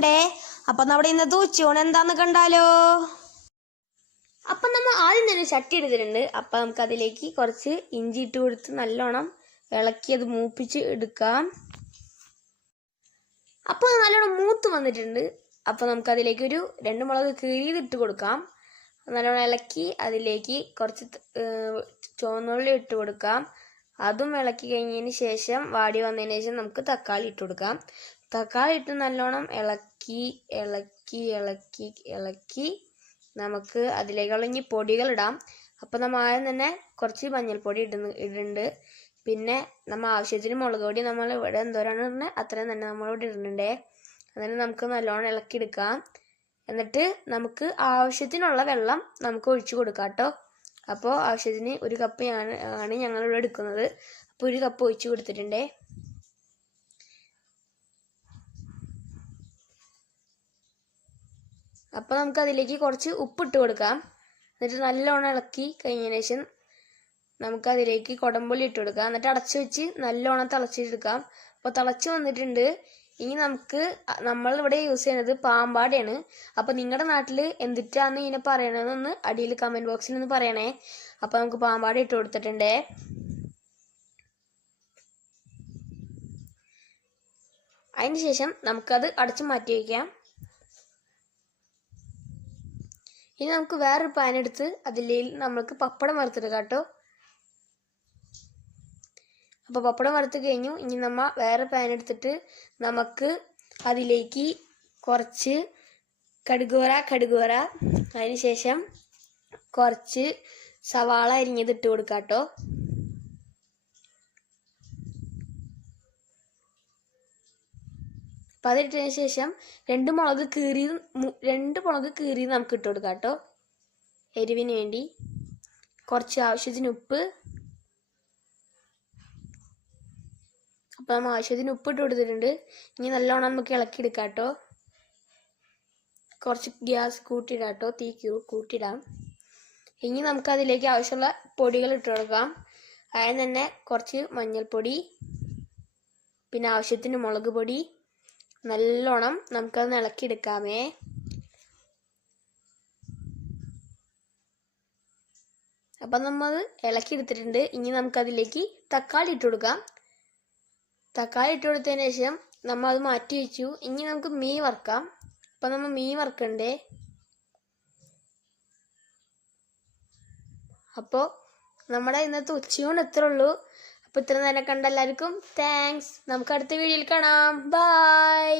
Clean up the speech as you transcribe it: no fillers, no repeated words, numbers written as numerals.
പോണ്ടേ. അപ്പൊ നമ്മുടെ ഇന്നത്തെ ഉച്ചയൂണ് എന്താന്ന് കണ്ടാലോ. അപ്പൊ നമ്മൾ ആദ്യം തന്നെ ചട്ടി എടുത്തിട്ടുണ്ട്. അപ്പൊ നമുക്ക് അതിലേക്ക് കുറച്ച് ഇഞ്ചി ഇട്ട് കൊടുത്ത് നല്ലോണം ഇളക്കി അത് മൂപ്പിച്ച് എടുക്കാം. അപ്പൊ നല്ലോണം മൂത്ത് വന്നിട്ടുണ്ട്. അപ്പൊ നമുക്ക് അതിലേക്ക് ഒരു 2 മുളക് കീറിയിട്ട് കൊടുക്കാം. നല്ലോണം ഇളക്കി അതിലേക്ക് കുറച്ച് ചുവന്നുള്ളി ഇട്ട് കൊടുക്കാം. അതും ഇളക്കി കഴിഞ്ഞതിന് ശേഷം വാടി വന്നതിന് ശേഷം നമുക്ക് തക്കാളി ഇട്ട് കൊടുക്കാം. തക്കാളി ഇട്ട് നല്ലോണം ഇളക്കി ഇളക്കി ഇളക്കി ഇളക്കി നമുക്ക് അതിലേക്കുള്ള ഇനി പൊടികൾ ഇടാം. അപ്പം നമ്മൾ ആദ്യം തന്നെ കുറച്ച് മഞ്ഞൾപ്പൊടി ഇടുന്നുണ്ട്. പിന്നെ നമ്മൾ ആവശ്യത്തിന് മുളക് പൊടി നമ്മൾ ഇവിടെ എന്തോരാണ് ഇടുന്നത് അത്രയും തന്നെ നമ്മളിവിടെ ഇടുന്നുണ്ടേ. എന്നിട്ട് നമുക്ക് നല്ലോണം ഇളക്കിയെടുക്കാം. എന്നിട്ട് നമുക്ക് ആവശ്യത്തിനുള്ള വെള്ളം നമുക്ക് ഒഴിച്ചു കൊടുക്കാം കേട്ടോ. അപ്പോൾ ആവശ്യത്തിന് 1 കപ്പ് ആണ് ഞങ്ങളിവിടെ എടുക്കുന്നത്. അപ്പോൾ 1 കപ്പ് ഒഴിച്ചു കൊടുത്തിട്ടുണ്ടേ. അപ്പോൾ നമുക്ക് അതിലേക്ക് കുറച്ച് ഉപ്പിട്ട് കൊടുക്കാം. എന്നിട്ട് നല്ലോണം ഇളക്കി കഴിഞ്ഞതിന് ശേഷം നമുക്കതിലേക്ക് കുടംപുളി ഇട്ട് കൊടുക്കാം. എന്നിട്ട് അടച്ചു വെച്ച് നല്ലോണം തിളച്ചെടുക്കാം. അപ്പോൾ തിളച്ച് വന്നിട്ടുണ്ട്. ഇനി നമ്മളിവിടെ യൂസ് ചെയ്യുന്നത് പാമ്പാടിയാണ്. അപ്പോൾ നിങ്ങളുടെ നാട്ടിൽ എന്തിട്ടാന്ന് ഇതിനെ പറയണമെന്നൊന്ന് അടിയിൽ കമൻറ്റ് ബോക്സിൽ ഒന്ന് പറയണേ. അപ്പോൾ നമുക്ക് പാമ്പാടി ഇട്ട് കൊടുത്തിട്ടുണ്ടേ. അതിന് ശേഷം നമുക്കത് അടച്ചു മാറ്റി വയ്ക്കാം. ഇനി നമുക്ക് വേറൊരു പാൻ എടുത്ത് അതിലേക്ക് നമ്മൾക്ക് പപ്പടം വറുത്തെടുക്കാം കേട്ടോ. അപ്പോൾ പപ്പടം വറുത്ത് കഴിഞ്ഞു. ഇനി നമ്മൾ വേറെ പാൻ എടുത്തിട്ട് നമുക്ക് അതിലേക്ക് കുറച്ച് കടുകുവറ അതിന് ശേഷം കുറച്ച് സവാള അരിഞ്ഞത് ഇട്ട് കൊടുക്കാം കേട്ടോ. അപ്പം അതിട്ടതിന് ശേഷം 2 മുളക് കീറി നമുക്ക് ഇട്ട് കൊടുക്കാം കേട്ടോ. എരിവിന് വേണ്ടി കുറച്ച് ആവശ്യത്തിന് ഉപ്പ്. അപ്പം നമ്മൾ ആവശ്യത്തിന് ഉപ്പ് ഇട്ട് കൊടുത്തിട്ടുണ്ട്. ഇനി നല്ലോണം നമുക്ക് ഇളക്കിയെടുക്കാം കേട്ടോ. കുറച്ച് ഗ്യാസ് കൂട്ടിയിടാം കേട്ടോ. തീ കൂട്ടിയിടാം. ഇനി നമുക്കതിലേക്ക് ആവശ്യമുള്ള പൊടികൾ ഇട്ട് കൊടുക്കാം. അതിന് തന്നെ കുറച്ച് മഞ്ഞൾപ്പൊടി, പിന്നെ ആവശ്യത്തിന് മുളക് പൊടി. നല്ലോണം നമുക്കത് ഇളക്കിയെടുക്കാമേ. അപ്പം നമ്മൾ ഇളക്കിയെടുത്തിട്ടുണ്ട്. ഇനി നമുക്കതിലേക്ക് തക്കാളി ഇട്ട് കൊടുക്കാം. തക്കാളി ഇട്ട് കൊടുത്തതിന് ശേഷം നമ്മൾ അത് മാറ്റി വെച്ചു. ഇനി നമുക്ക് മീൻ വറുക്കാം. അപ്പം നമ്മൾ മീൻ വറുക്കണ്ടേ. അപ്പോൾ നമ്മുടെ ഇന്നത്തെ ഉച്ചയൂണ് ഇത്രേ ഉള്ളൂ. അപ്പോൾ ഇത്ര നേരം കണ്ട എല്ലാവർക്കും താങ്ക്സ്. നമുക്ക് അടുത്ത വീഡിയോയിൽ കാണാം. ബൈ.